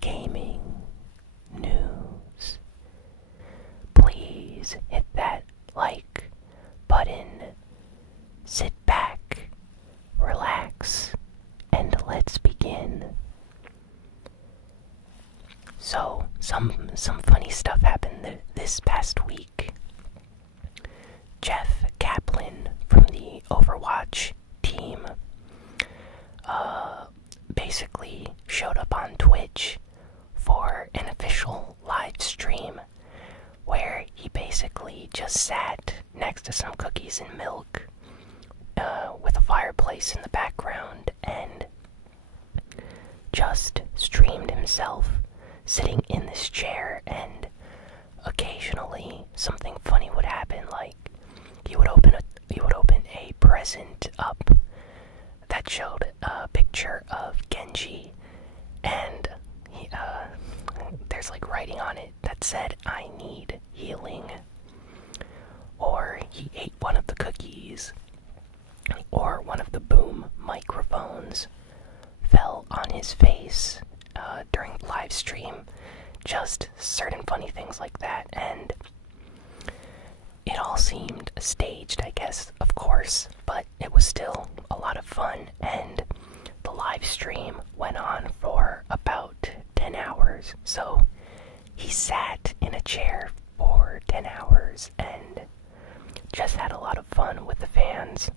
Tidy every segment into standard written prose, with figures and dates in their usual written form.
Gaming News. Please hit that like button, sit back, relax, and let's begin. So, some funny stuff happened this past week. Jeff Kaplan from the Overwatch team basically showed up on Twitch for an official live stream where he basically just sat next to some cookies and milk with a fireplace in the background and just streamed himself sitting in this chair, and occasionally something funny would happen, like he would open a present up that showed a picture of Genji, and there's like writing on it that said, "I need healing." Or he ate one of the cookies, or one of the boom microphones fell on his face during live stream. Just certain funny things like that, and it all seemed staged, I guess, of course, but it was still a lot of fun, and the live stream went on for about 10 hours, so he sat in a chair for 10 hours and just had a lot of fun with the fans.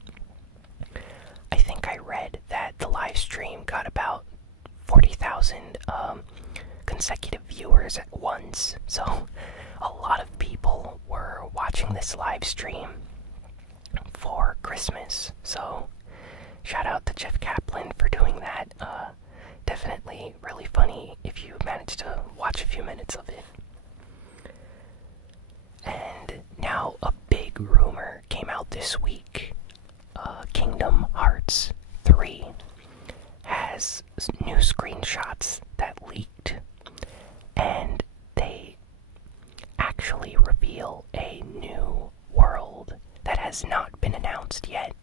I think I read that the live stream got about 40,000 consecutive viewers at once, so a lot of people were watching this live stream for Christmas. So shout out to Jeff Kaplan for doing that. Definitely really funny if you managed to watch a few minutes of it. And now a big rumor came out this week. Kingdom Hearts 3 has new screenshots that leaked, and they actually reveal a new world that has not been announced yet.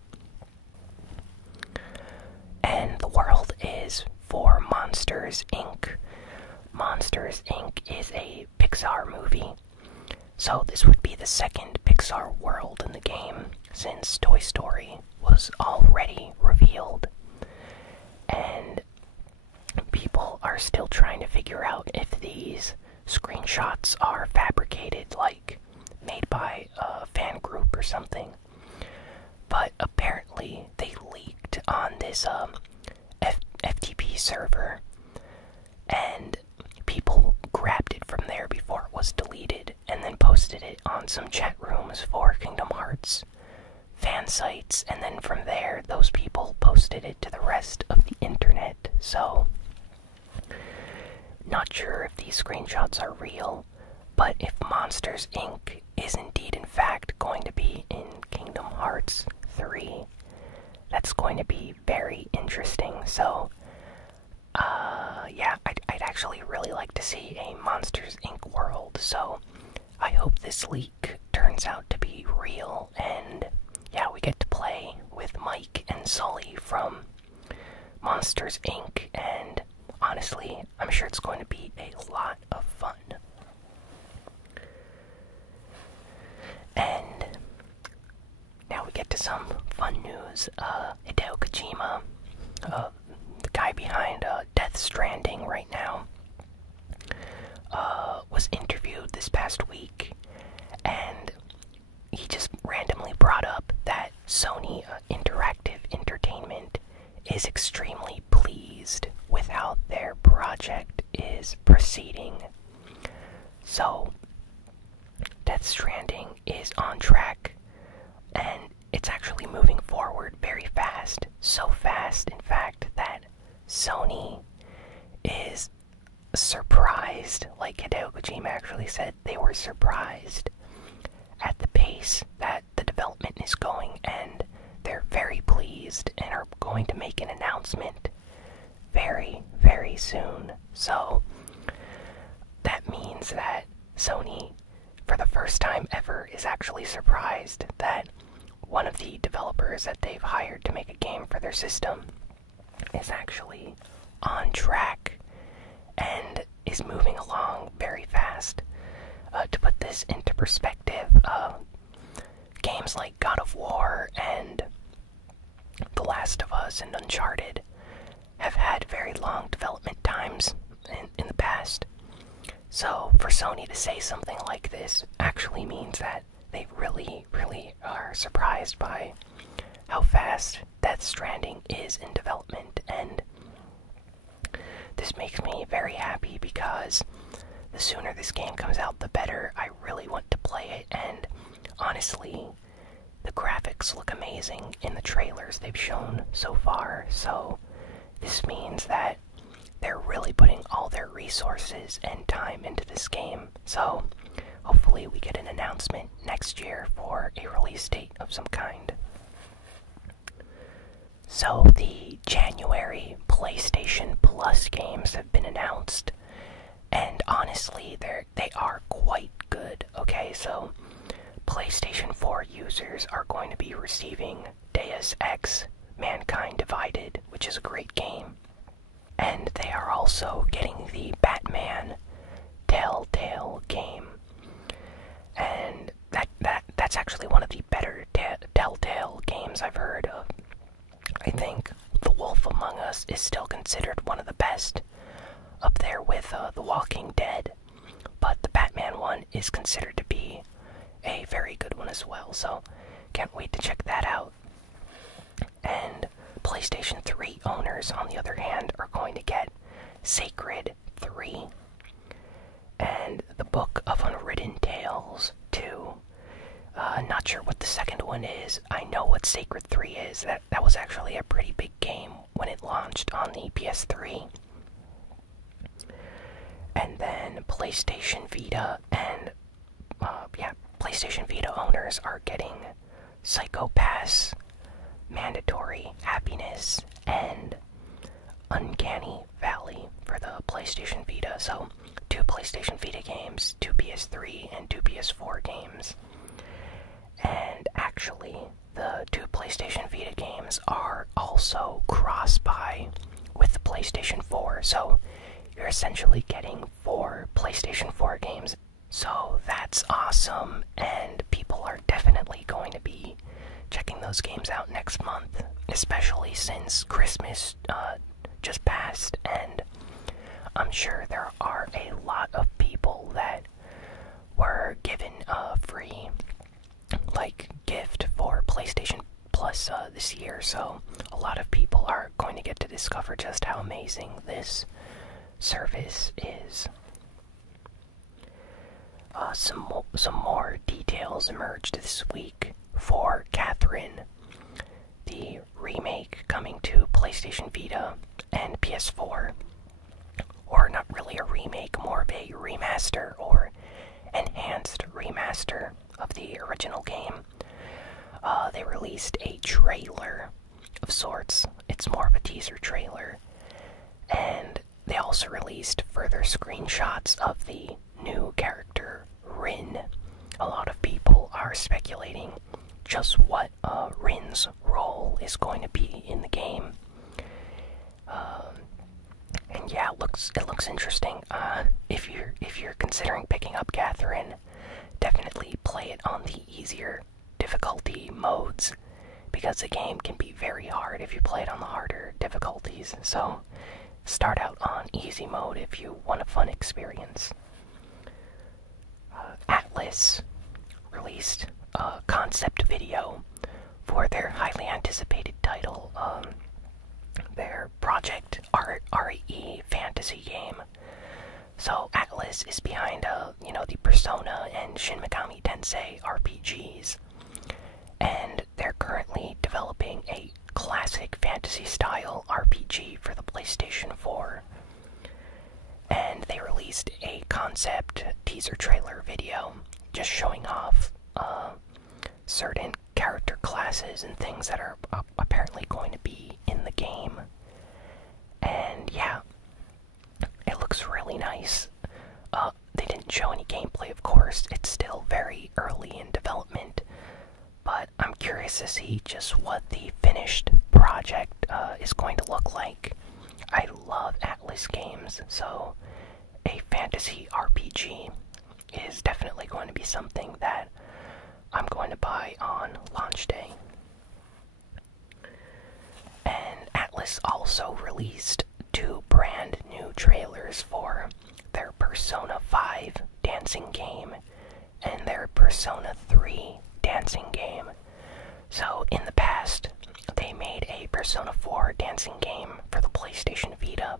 And the world is for Monsters, Inc. Monsters, Inc. is a Pixar movie, so this would be the second Pixar world in the game, since Toy Story was already revealed. And people are still trying to figure out if these screenshots are fabricated, like made by a fan group or something. But apparently they leaked on this FTP server, and people grabbed it from there before it was deleted, and then posted it on some chat rooms for Kingdom Hearts fan sites, and then from there those people posted it to the rest of the internet. So not sure if these screenshots are real, but if Monsters Inc. is indeed in fact going to be in Kingdom Hearts 3, that's going to be very interesting. So yeah, I'd actually really like to see a Monsters Inc. world, so I hope this leak turns out to be real, and yeah, we get to play with Mike and Sully from Monsters Inc., and honestly, I'm sure it's going to be a lot of fun. And now we get to some fun news. Hideo Kojima, the guy behind Stranding right now, was interviewed this past week, and he just randomly brought up that Sony Interactive Entertainment is extremely pleased with how their project is proceeding. So, Death Stranding is on track, and it's actually moving forward very fast. So fast, in fact, that Sony is surprised. Like Hideo Kojima actually said, they were surprised at the pace that the development is going, and they're very pleased and are going to make an announcement very, very soon. So that means that Sony, for the first time ever, is actually surprised that one of the developers that they've hired to make a game for their system is actually on track. And perspective, games like God of War and The Last of Us and Uncharted have had very long development times in the past. So for Sony to say something like this actually means that they really, really are surprised by how fast Death Stranding is in development, and this makes me very happy because the sooner this game comes out, the better. I really want to play it, and honestly, the graphics look amazing in the trailers they've shown so far, so this means that they're really putting all their resources and time into this game. So hopefully we get an announcement next year for a release date of some kind. So the January PlayStation Plus games have been announced, and honestly they are quite good. Okay, so PlayStation 4 users are going to be receiving Deus Ex Mankind Divided, which is a great game. And they are also getting the Batman Telltale game. And that's actually one of the better Telltale games I've heard of. I think The Wolf Among Us is still considered one of the best, up there with The Walking Dead. But the Batman one is considered to be a very good one as well, so can't wait to check that out. And PlayStation 3 owners, on the other hand, are going to get Sacred 3 and the Book of Unwritten Tales 2. Not sure what the second one is. I know what Sacred 3 is. That was actually a pretty big game when it launched on the PS3. And then PlayStation Vita and PlayStation Vita owners are getting Psycho Pass, Mandatory Happiness, and Uncanny Valley for the PlayStation Vita. So 2 PlayStation Vita games, 2 PS3, and 2 PS4 games. And actually, the 2 PlayStation Vita games are also cross-buy with the PlayStation 4. So you're essentially getting 4 PlayStation 4 games. So that's awesome, and people are definitely going to be checking those games out next month, especially since Christmas just passed, and I'm sure there are a lot of people that were given a free gift for PlayStation Plus this year, so a lot of people are going to get to discover just how amazing this service is. Some more details emerged this week for Catherine, the remake coming to PlayStation Vita and PS4. Or not really a remake, more of a remaster or enhanced remaster of the original game. They released a trailer of sorts. It's more of a teaser trailer. And they also released further screenshots of the new character, Rin. A lot of people are speculating just what Rin's role is going to be in the game. And yeah, it looks interesting. If you're considering picking up Catherine, definitely play it on the easier difficulty modes, because the game can be very hard if you play it on the harder difficulties. So start out on easy mode if you want a fun experience. Atlas released a concept video for their highly anticipated title, their Project RE fantasy game. So Atlas is behind the Persona and Shin Megami Tensei RPGs, and they're currently developing a classic fantasy style RPG for the PlayStation 4. And they released a concept teaser trailer video just showing off certain character classes and things that are apparently going to be in the game. And yeah, it looks really nice. They didn't show any gameplay, of course. It's still very early in development, but I'm curious to see just what the finished project is going to look like. I love Atlas games, so a fantasy RPG is definitely going to be something that I'm going to buy on launch day. And Atlas also released 2 brand new trailers for their Persona 5 dancing game and their Persona 3 dancing game. So in the past, they made a Persona 4 dancing game for the PlayStation Vita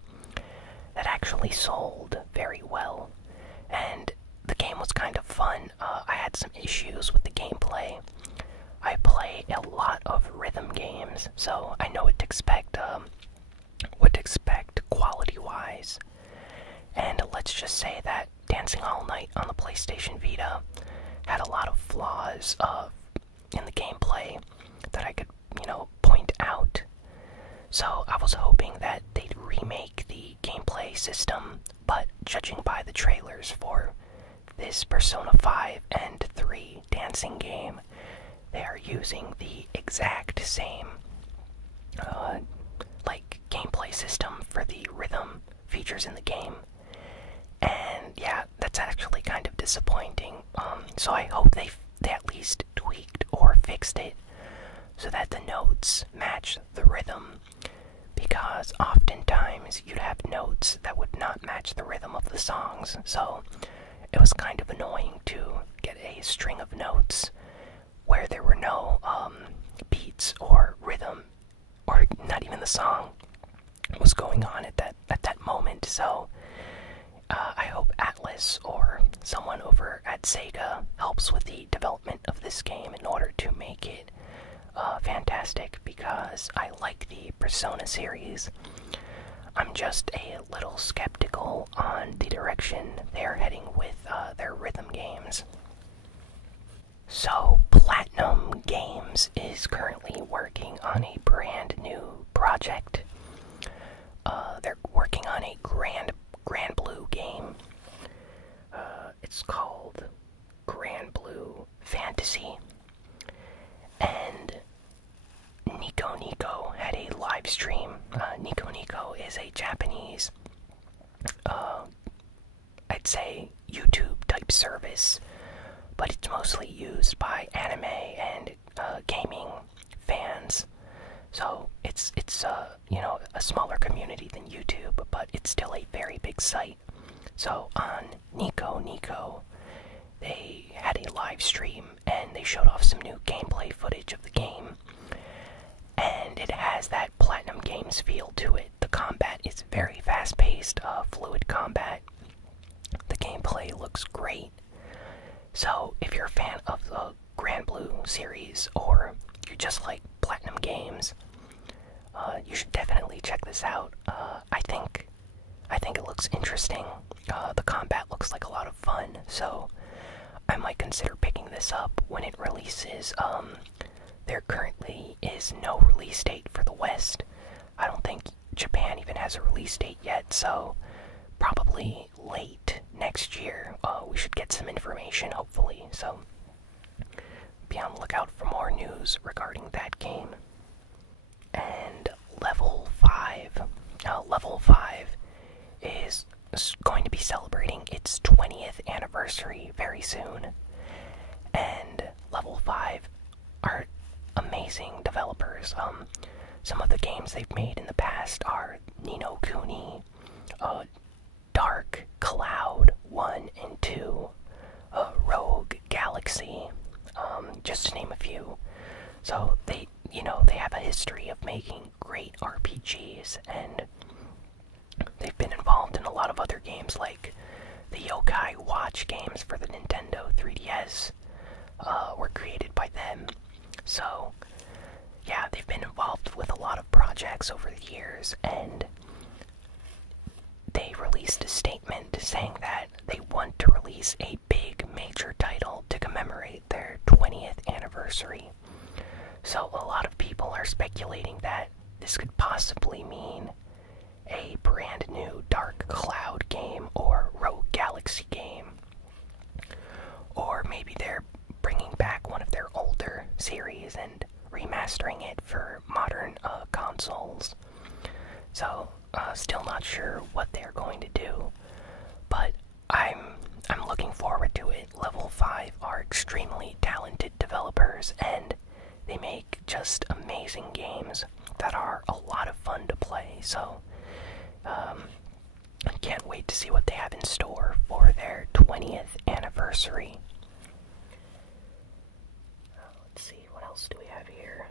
that actually sold very well, and the game was kind of fun. I had some issues with the gameplay. I play a lot of rhythm games, so I know what to expect quality-wise. And let's just say that Dancing All Night on the PlayStation Vita had a lot of flaws in the gameplay that I could, point out. So I was hoping that they'd remake the gameplay system, but judging by the trailers for this Persona 5 and 3 dancing game, they are using the exact same gameplay system for the rhythm features in the game. And yeah, that's actually kind of disappointing. So I hope they at least tweaked or fixed it so that the notes match the rhythm, because oftentimes you'd have notes that would not match the rhythm of the songs. So it was kind of annoying to get a string of notes where there were no beats or rhythm, or not even the song was going on at that moment. So I hope Atlas or someone over at Sega helps with the development of this game in order to make it fantastic, because I like the Persona series. I'm just a little skeptical on the direction they're heading with their rhythm games. So, Platinum Games is currently working on a brand new project. They're working on a Grand Blue game. It's called Grand Blue Fantasy. And Nico Nico had a live stream. Nico Nico is a Japanese, I'd say, YouTube type service, but it's mostly used by anime and gaming fans. So it's a smaller community than YouTube, but it's still a very big site. So on Nico Nico, they had a live stream and they showed off some new gameplay footage of the game. And it has that Platinum Games feel to it. The combat is very fast-paced, fluid combat. The gameplay looks great. So if you're a fan of the Grand Blue series, or you just like Platinum Games, you should definitely check this out. I think it looks interesting. The combat looks like a lot of fun, so I might consider picking this up when it releases. There currently is no release date for the West. I don't think Japan even has a release date yet, so probably late next year we should get some information, hopefully. So be on the lookout for more news regarding that game. And Level 5. Level 5 is going to be celebrating its 20th anniversary very soon. And Level 5 are amazing developers. Some of the games they've made in the past are Ni no Kuni, Dark Cloud 1 and 2, Rogue Galaxy, just to name a few. So they have a history of making great RPGs, and they've been involved in a lot of other games like the Yokai Watch games for the Nintendo 3DS were created by them. So yeah, they've been involved with a lot of projects over the years, and they released a statement saying that they want to release a big major title to commemorate their 20th anniversary. So a lot of people are speculating that this could possibly mean a brand new Dark Cloud game or Rogue Galaxy game. Or maybe they're bringing back one of their older series and remastering it for modern consoles. So still not sure what they're going to do, but I'm looking forward developers, and they make just amazing games that are a lot of fun to play. So I can't wait to see what they have in store for their 20th anniversary. Let's see, what else do we have here?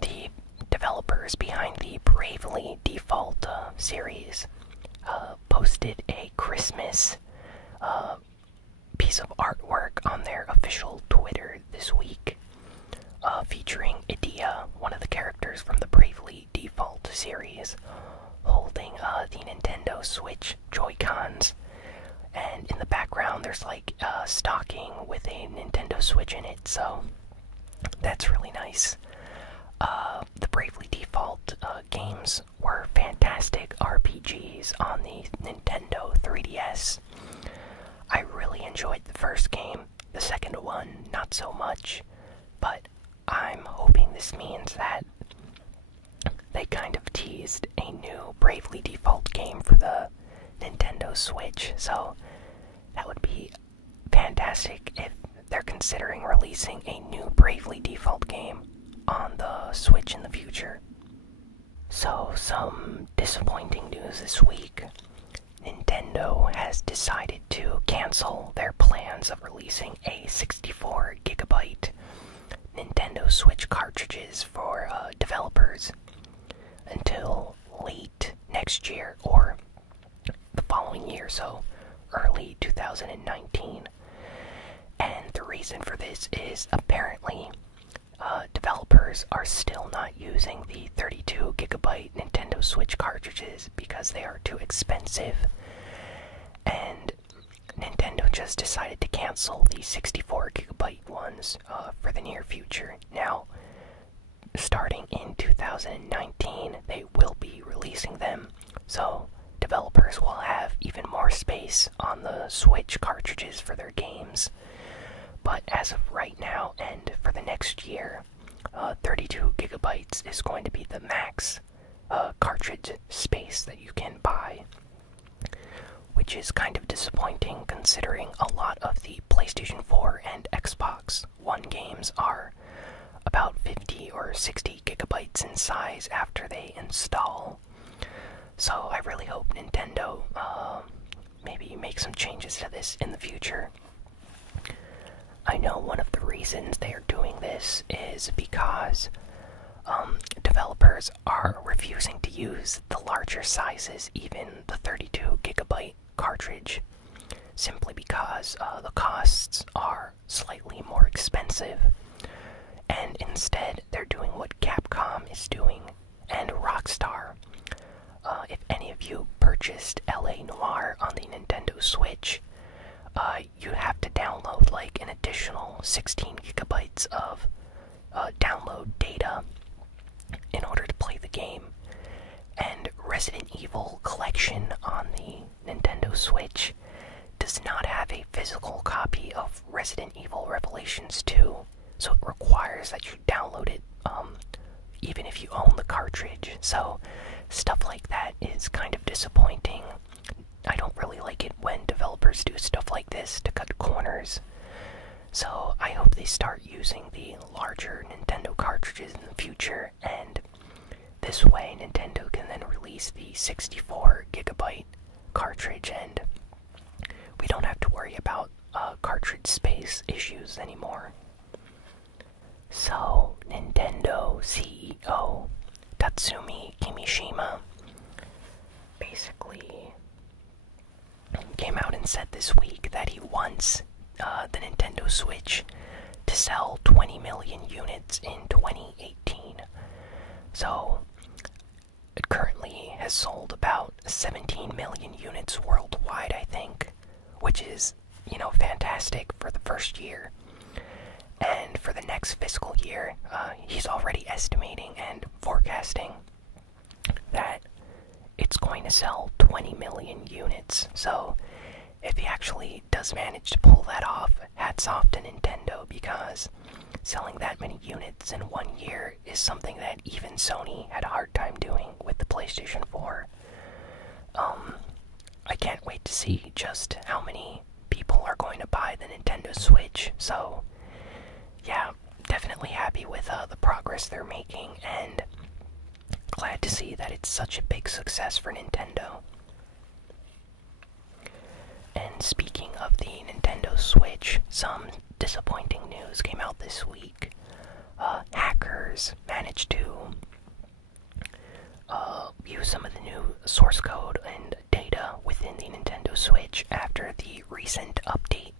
The developers behind the Bravely Default series posted a Christmas piece of artwork on their official Twitter this week, featuring Idea, one of the characters from the Bravely Default series, holding the Nintendo Switch Joy-Cons, and in the background there's like a stocking with a Nintendo Switch in it, so that's really nice. The Bravely Default games were fantastic RPGs on the Nintendo 3DS. I really enjoyed the first game, the second one not so much, but I'm hoping this means that they kind of teased a new Bravely Default game for the Nintendo Switch, so that would be fantastic if they're considering releasing a new Bravely Default game on the Switch in the future. So, some disappointing news this week. Nintendo has decided to cancel their plans of releasing a 64GB Nintendo Switch cartridges for developers until late next year or the following year, so early 2019. And the reason for this is apparently developers are still not using the 32GB Nintendo Switch cartridges because they are too expensive, and Nintendo just decided to cancel the 64GB ones for the near future. Now, starting in 2019, they will be releasing them, so developers will have even more space on the Switch cartridges for their games. But as of right now and for the next year, 32GB is going to be the max cartridge space that you can buy, which is kind of disappointing considering a lot of the PlayStation 4 and Xbox One games are about 50 or 60GB in size after they install. So I really hope Nintendo maybe makes some changes to this in the future. I know one of the reasons they are doing this is because developers are refusing to use the larger sizes, even the 32GB cartridge, simply because the costs are slightly more expensive. And instead, they're doing what Capcom is doing and Rockstar. If any of you purchased LA Noire on the Nintendo Switch, you have to download like an additional 16GB of download data in order to play the game. And Resident Evil Collection on the Nintendo Switch does not have a physical copy of Resident Evil Revelations 2, so it requires that you download it even if you own the cartridge. So stuff like that is kind of disappointing. I don't really like it when developers do stuff like this to cut corners. So I hope they start using the larger Nintendo cartridges in the future, and this way Nintendo can then release the 64GB cartridge, and we don't have to worry about cartridge space issues anymore. So, Nintendo CEO Tatsumi Kimishima basically came out and said this week that he wants the Nintendo Switch to sell 20 million units in 2018. So, it currently has sold about 17 million units worldwide, I think, which is, fantastic for the first year. And for the next fiscal year, he's already estimating and forecasting that it's going to sell 20 million units. So, if he actually does manage to pull that off, hats off to Nintendo, because selling that many units in 1 year is something that even Sony had a hard time doing with the PlayStation 4. I can't wait to see just how many people are going to buy the Nintendo Nintendo Switch. So yeah, definitely happy with the progress they're making, and glad to see that it's such a big success for Nintendo. And speaking of the Nintendo Switch, some disappointing news came out this week. Hackers managed to use some of the new source code and data within the Nintendo Switch after the recent update.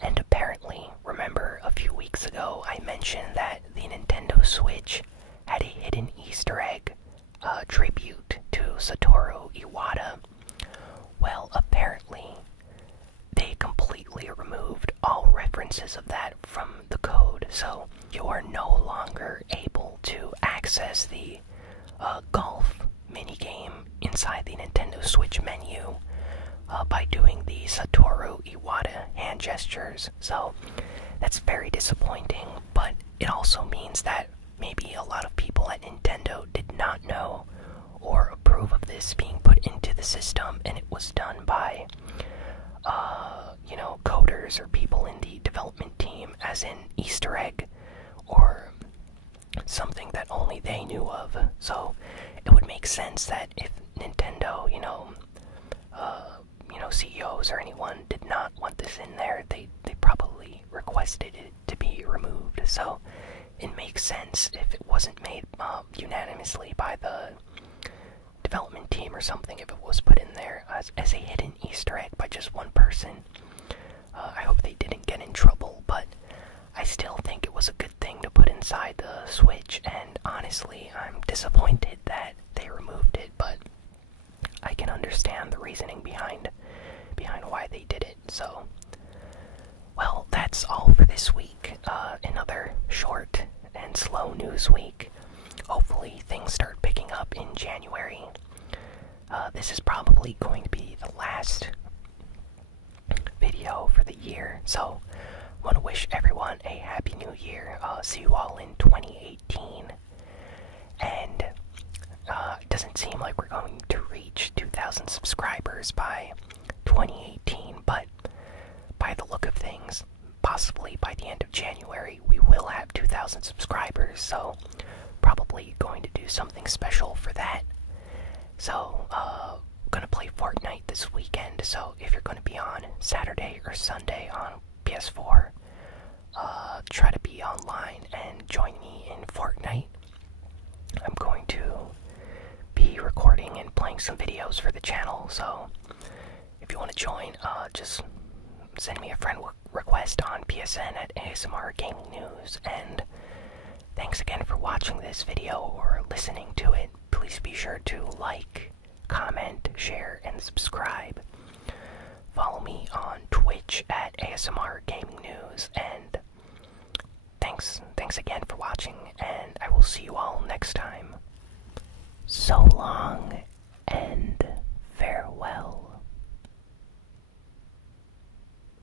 And apparently, remember a few weeks ago I mentioned that the Nintendo Switch had a hidden Easter egg tribute to Satoru Iwata. Well, apparently they completely removed all references of that from the code, so you are no longer able to access the golf minigame inside the Nintendo Switch menu by doing the Satoru Iwata hand gestures. So that's very disappointing, but it also means that maybe a lot of people at Nintendo did not know or approve of this being put into the system, and it was done by coders or people in the development team as an Easter egg or something that only they knew of. So it would make sense that if Nintendo, CEOs or anyone did not want this in there, they probably requested it to be removed. So it makes sense if it wasn't made unanimously by the development team or something, if it was put in there as a hidden Easter egg by just one person. I hope they didn't get in trouble, but I still think it was a good thing to put inside the Switch, and honestly, I'm disappointed that they removed it, but I can understand the reasoning behind why they did it. So, well, that's all for this week. Another short and slow news week. Hopefully things start picking up in January. This is probably going to be the last video for the year, so I want to wish everyone a happy new year. See you all in 2018. And it doesn't seem like we're going to reach 2,000 subscribers by 2018, but by the look of things, possibly by the end of January, we will have 2,000 subscribers, so probably going to do something special for that. So, gonna play Fortnite this weekend, so if you're gonna be on Saturday or Sunday on PS4, try to be online and join me in Fortnite. I'm going to be recording and playing some videos for the channel, so if you want to join, just send me a friend request on PSN at ASMRGamingNews. And thanks again for watching this video or listening to it. Please be sure to like, comment, share, and subscribe. Follow me on Twitch at ASMRGamingNews, and thanks again for watching, and I will see you all next time. So long,